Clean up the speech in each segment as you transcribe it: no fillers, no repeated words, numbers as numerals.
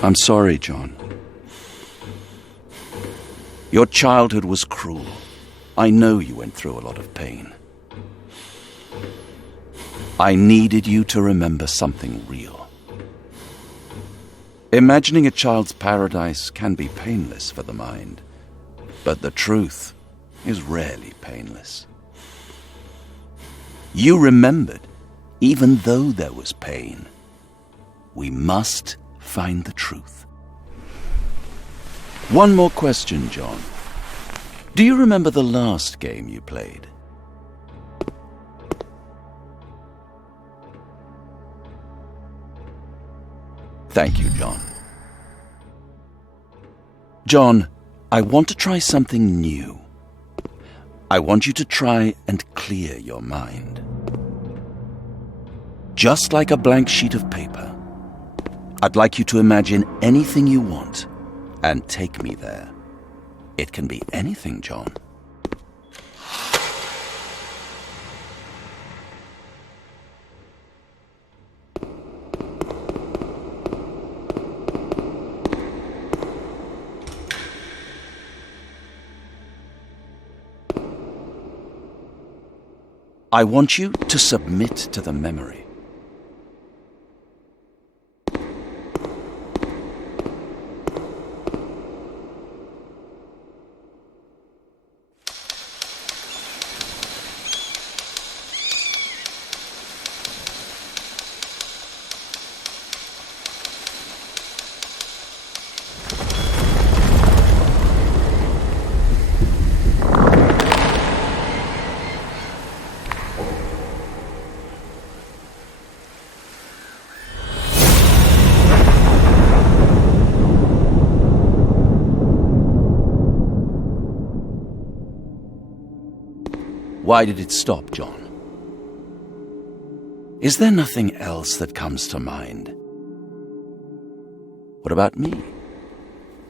I'm sorry, John. Your childhood was cruel. I know you went through a lot of pain. I needed you to remember something real. Imagining a child's paradise can be painless for the mind, but the truth is rarely painless. You remembered, even though there was pain. We must find the truth. One more question, John. Do you remember the last game you played? Thank you, John. John, I want to try something new. I want you to try and clear your mind. Just like a blank sheet of paper, I'd like you to imagine anything you want and take me there. It can be anything, John. I want you to submit to the memory. Why did it stop, John? Is there nothing else that comes to mind? What about me?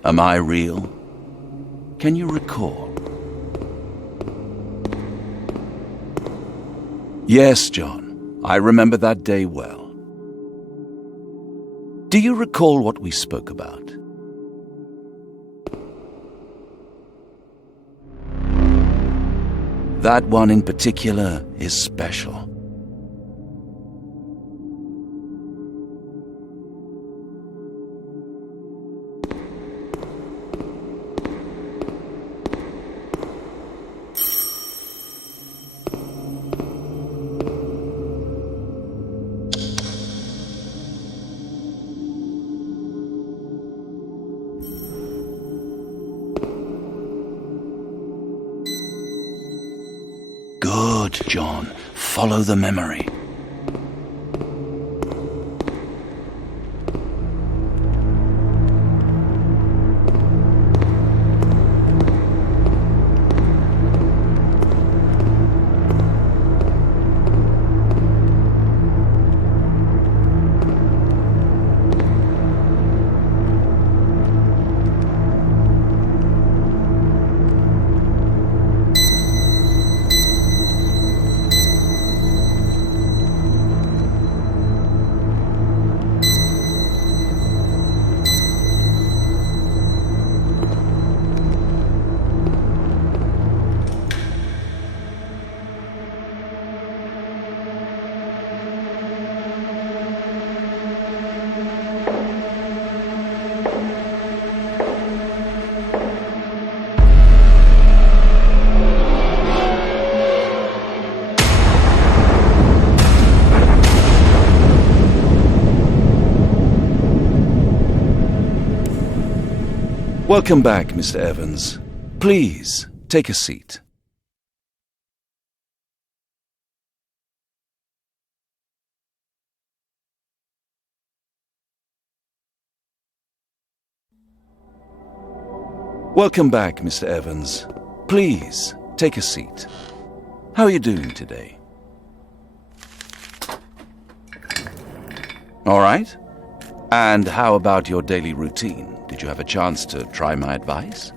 Am I real? Can you recall? Yes, John, I remember that day well. Do you recall what we spoke about? That one in particular is special. Good, John. Follow the memory. Welcome back, Mr. Evans. Please, take a seat. Welcome back, Mr. Evans. Please, take a seat. How are you doing today? All right. And how about your daily routine? Did you have a chance to try my advice?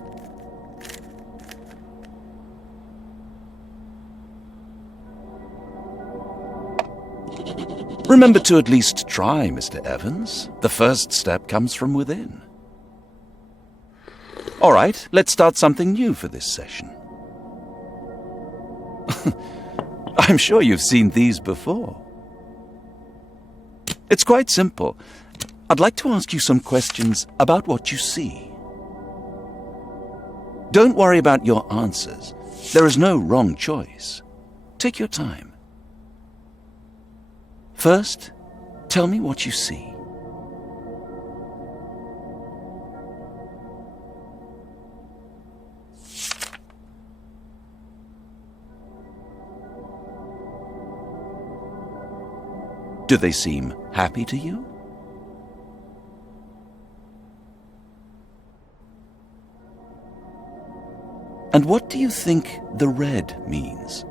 Remember to at least try, Mr. Evans. The first step comes from within. All right, let's start something new for this session. I'm sure you've seen these before. It's quite simple. I'd like to ask you some questions about what you see. Don't worry about your answers. There is no wrong choice. Take your time. First, tell me what you see. Do they seem happy to you? And what do you think the red means?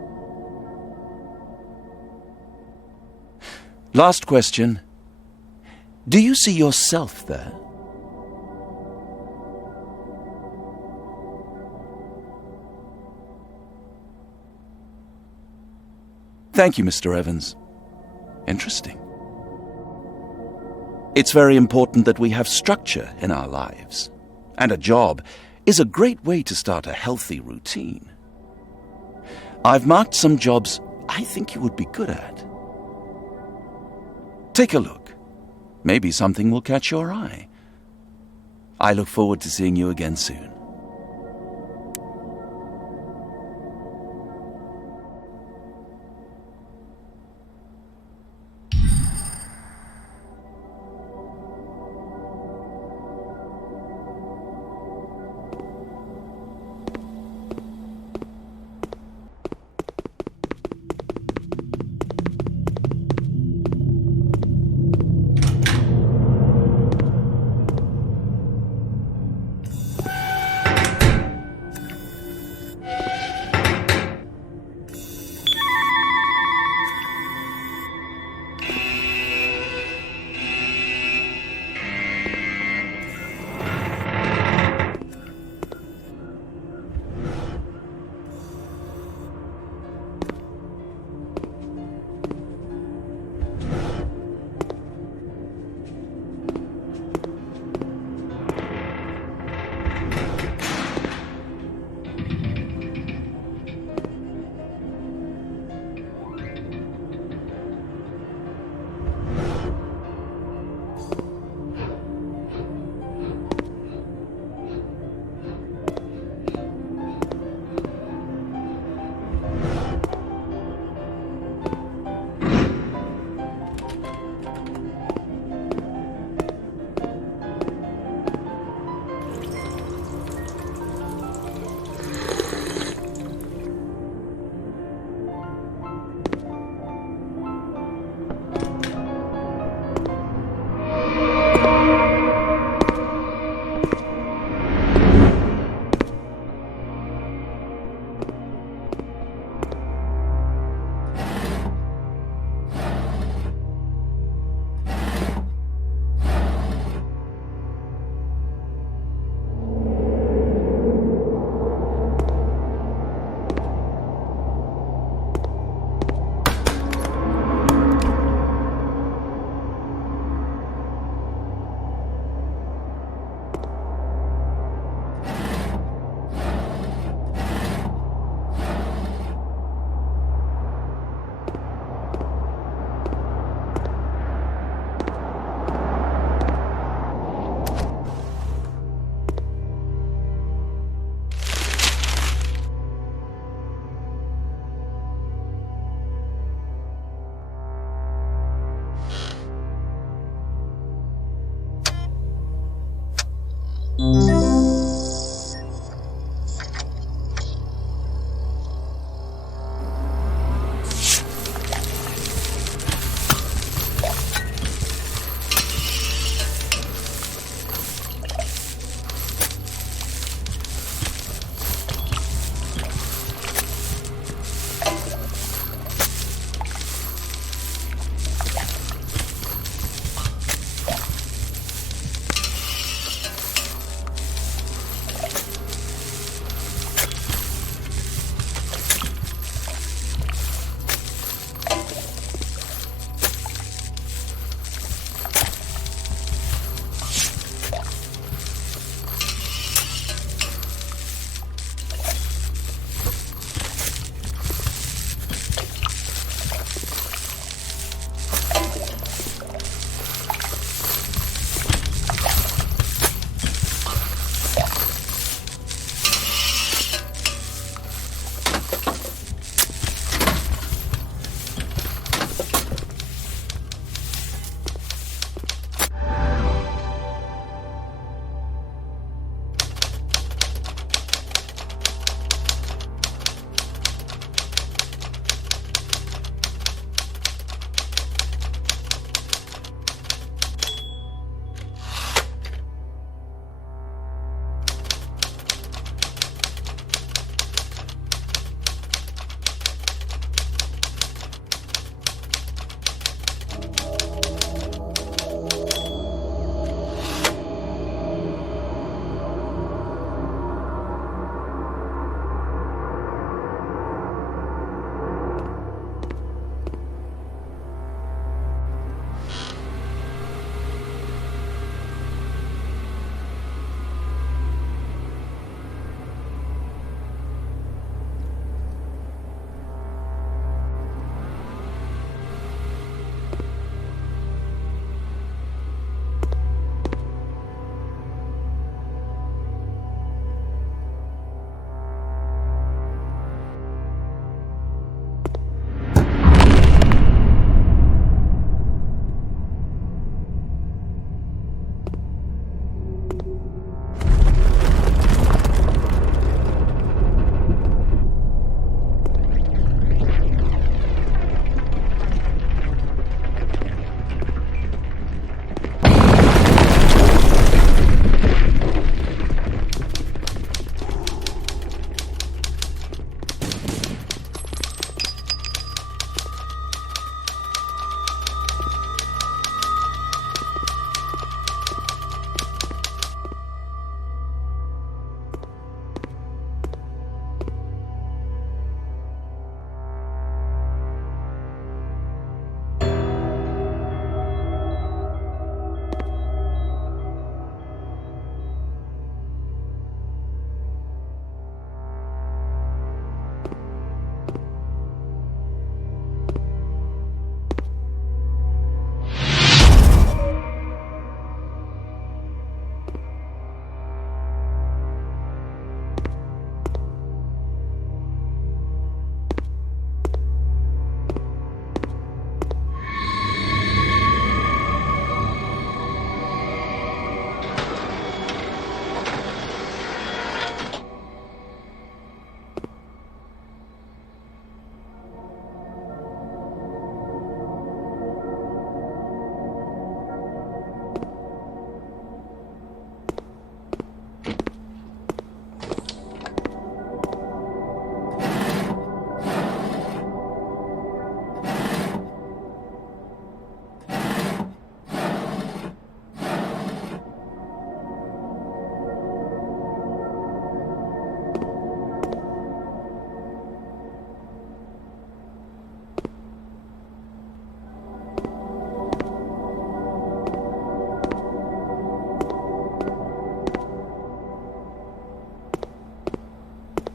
Last question. Do you see yourself there? Thank you, Mr. Evans. Interesting. It's very important that we have structure in our lives, and a job is a great way to start a healthy routine. I've marked some jobs I think you would be good at. Take a look. Maybe something will catch your eye. I look forward to seeing you again soon.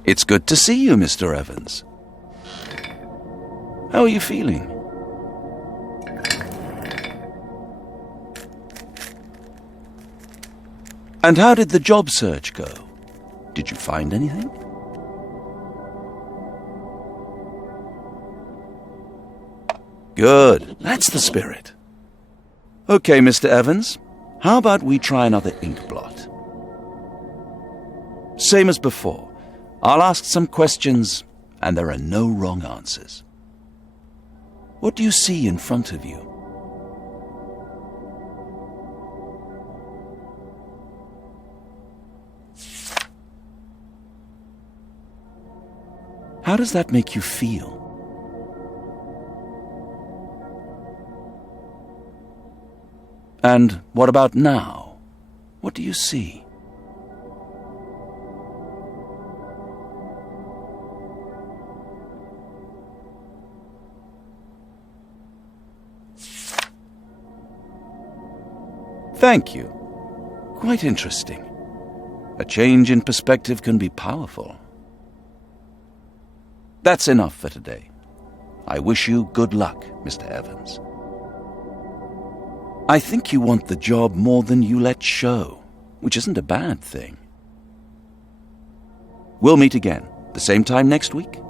It's good to see you, Mr. Evans. How are you feeling? And how did the job search go? Did you find anything? Good. That's the spirit. Okay, Mr. Evans. How about we try another ink blot? Same as before. I'll ask some questions, and there are no wrong answers. What do you see in front of you? How does that make you feel? And what about now? What do you see? Thank you. Quite interesting. A change in perspective can be powerful. That's enough for today. I wish you good luck, Mr. Evans. I think you want the job more than you let show, which isn't a bad thing. We'll meet again, the same time next week.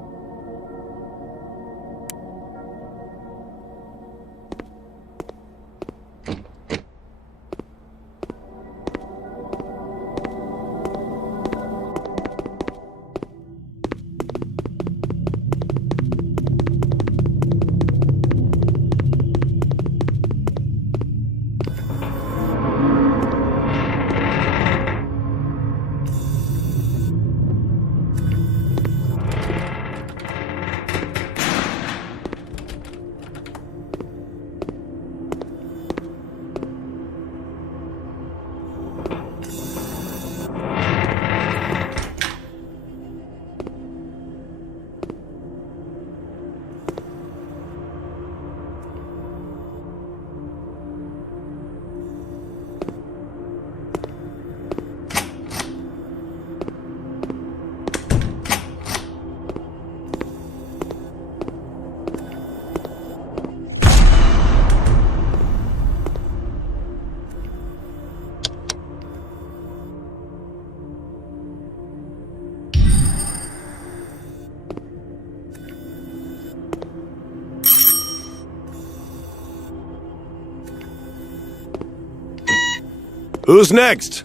Who's next?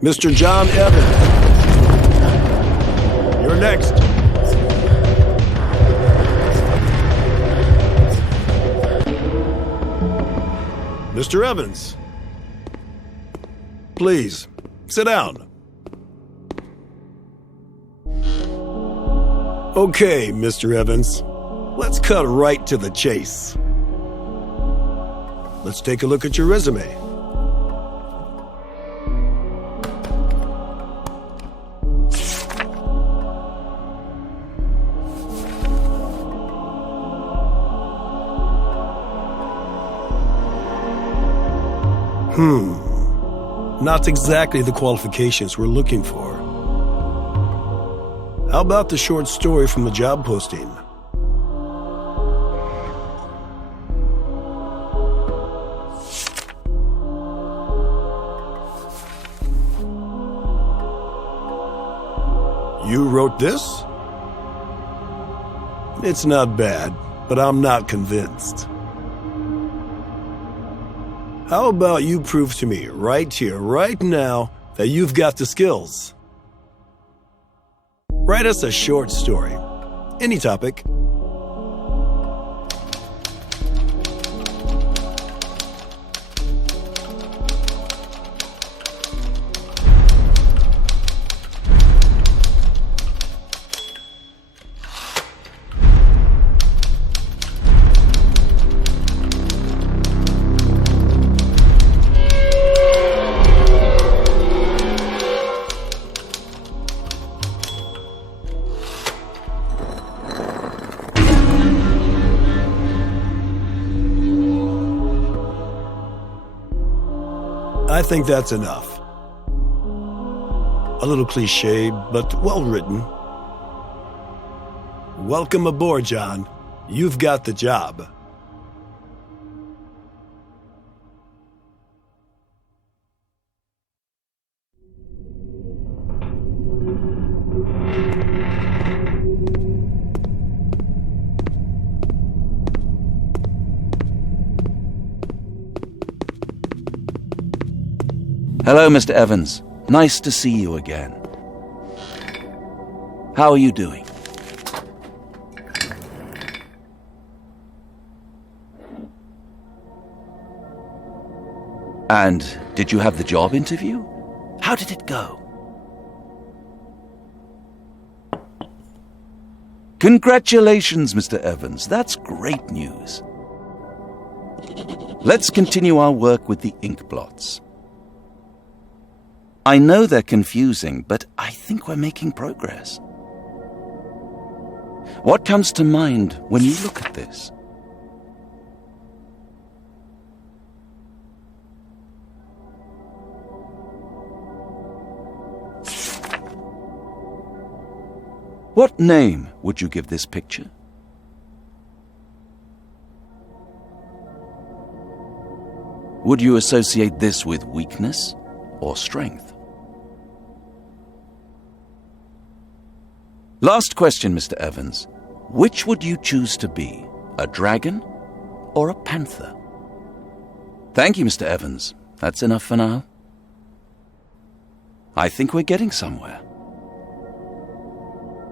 Mr. John Evans. You're next. Mr. Evans. Please, sit down. Okay, Mr. Evans. Let's cut right to the chase. Let's take a look at your resume. Not exactly the qualifications we're looking for. How about the short story from the job posting? You wrote this? It's not bad, but I'm not convinced. How about you prove to me, right here, right now, that you've got the skills? Write us a short story. Any topic. I think that's enough. A little cliche, but well written. Welcome aboard, John. You've got the job. Hello, Mr. Evans. Nice to see you again. How are you doing? And did you have the job interview? How did it go? Congratulations, Mr. Evans. That's great news. Let's continue our work with the ink blots. I know they're confusing, but I think we're making progress. What comes to mind when you look at this? What name would you give this picture? Would you associate this with weakness or strength? Last question, Mr. Evans. Which would you choose to be, a dragon or a panther? Thank you, Mr. Evans. That's enough for now. I think we're getting somewhere.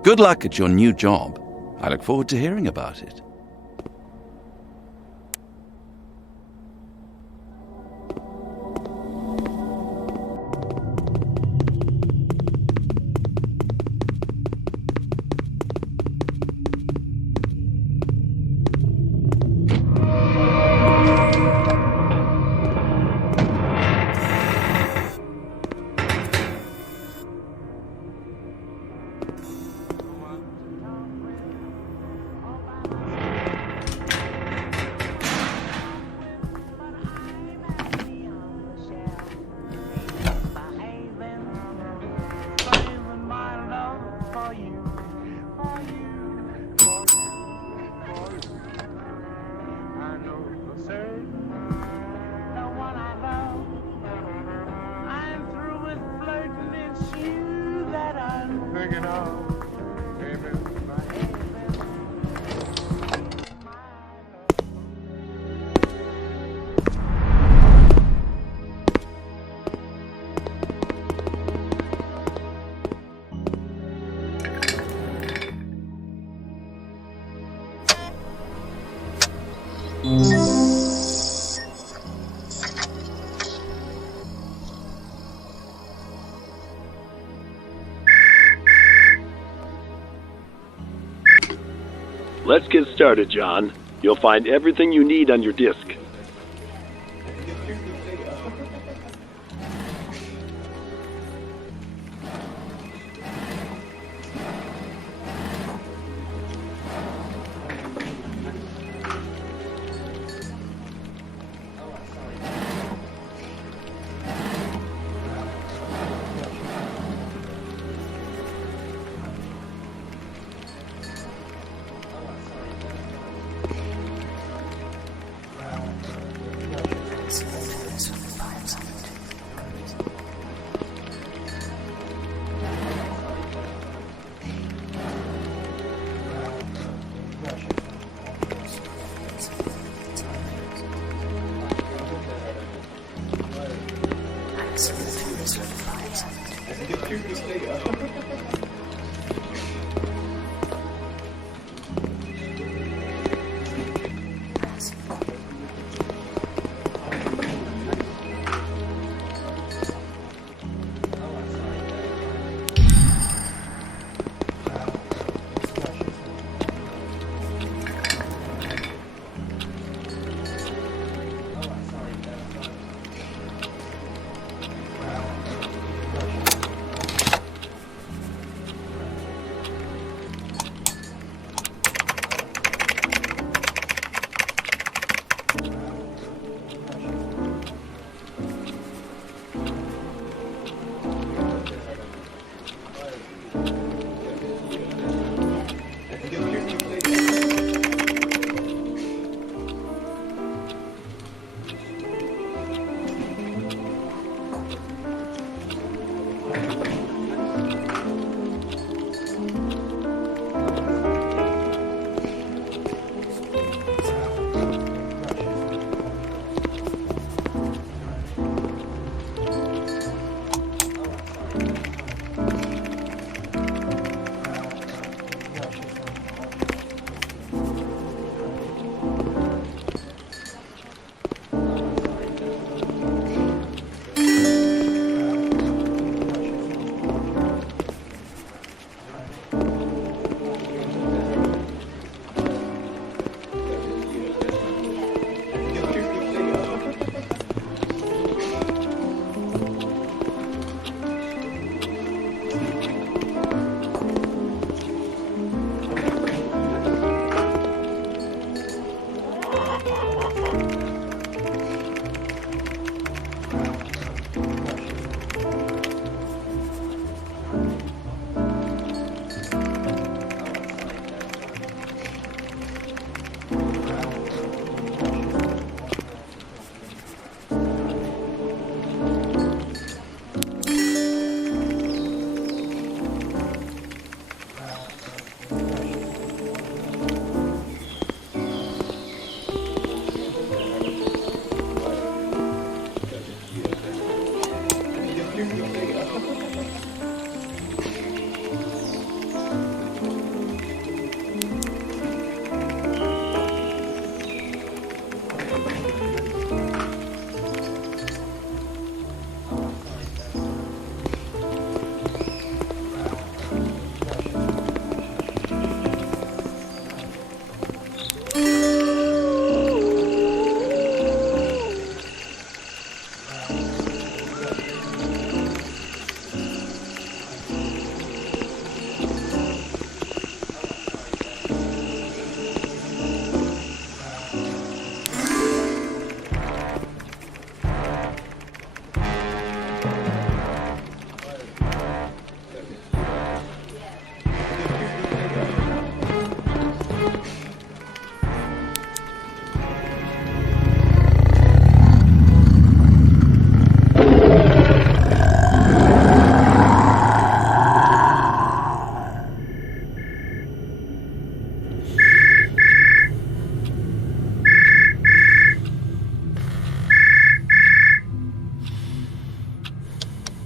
Good luck at your new job. I look forward to hearing about it. Let's get started, John. You'll find everything you need on your disk.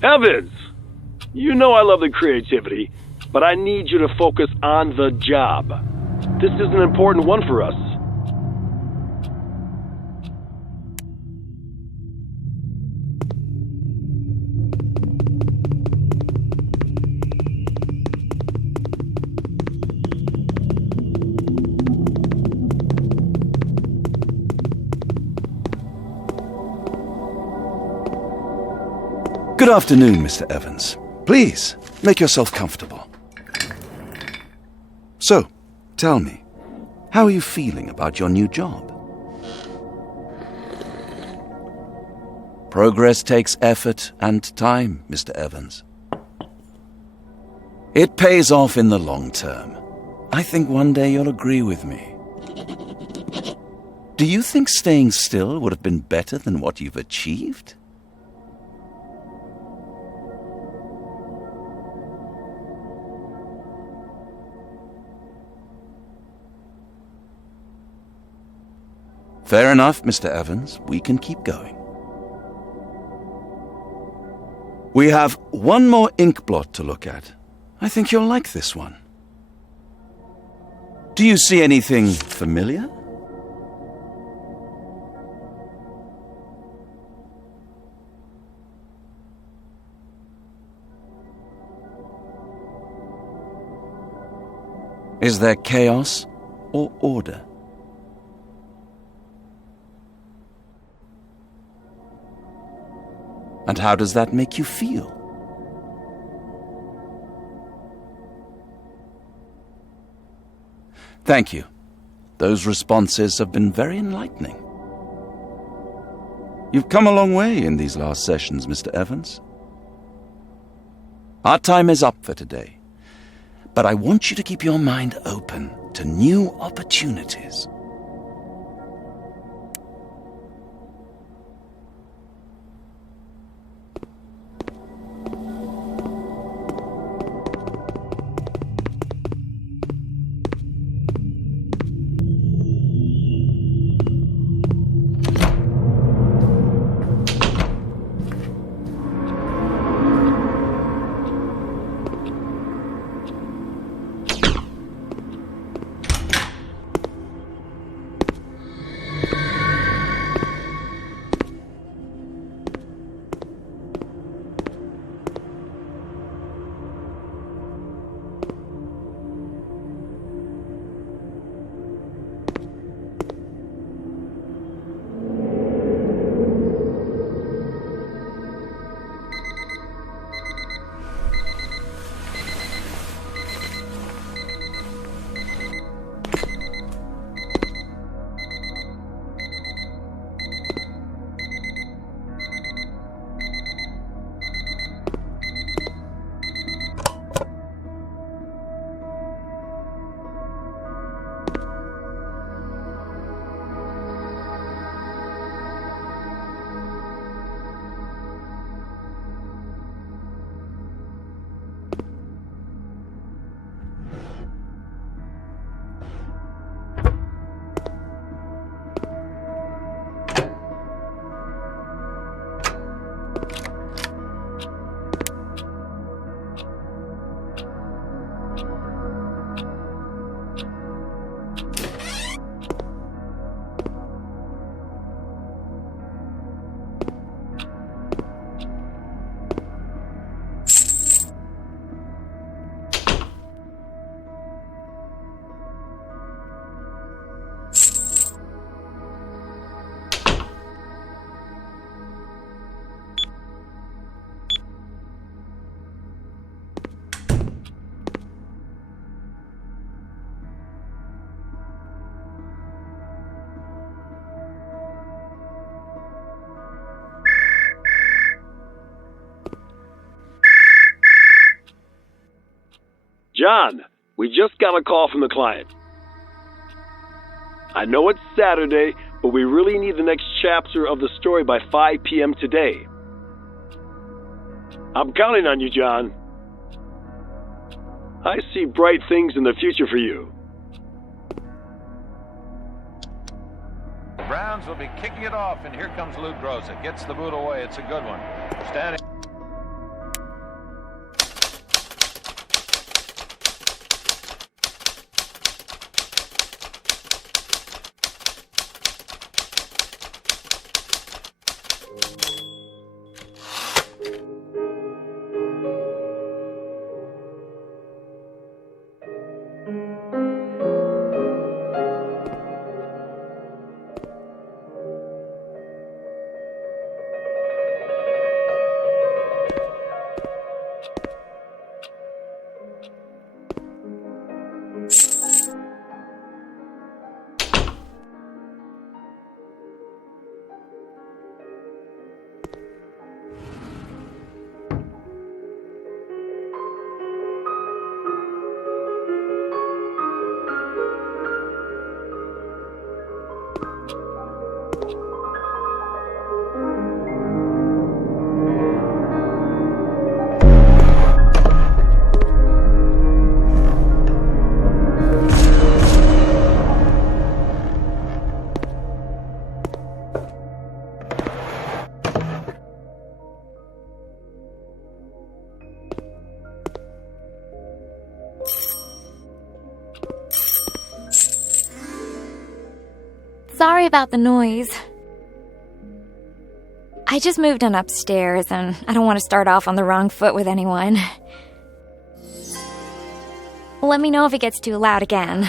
Evans! You know I love the creativity, but I need you to focus on the job. This is an important one for us. Good afternoon, Mr. Evans. Please, make yourself comfortable. So, tell me, how are you feeling about your new job? Progress takes effort and time, Mr. Evans. It pays off in the long term. I think one day you'll agree with me. Do you think staying still would have been better than what you've achieved? Fair enough, Mr. Evans. We can keep going. We have one more ink blot to look at. I think you'll like this one. Do you see anything familiar? Is there chaos or order? And how does that make you feel? Thank you. Those responses have been very enlightening. You've come a long way in these last sessions, Mr. Evans. Our time is up for today, but I want you to keep your mind open to new opportunities. John, we just got a call from the client. I know it's Saturday, but we really need the next chapter of the story by 5 p.m. today. I'm counting on you, John. I see bright things in the future for you. The Browns will be kicking it off, and here comes Luke Groza. Gets the boot away. It's a good one. Standing. Sorry about the noise. I just moved in upstairs, and I don't want to start off on the wrong foot with anyone. Let me know if it gets too loud again.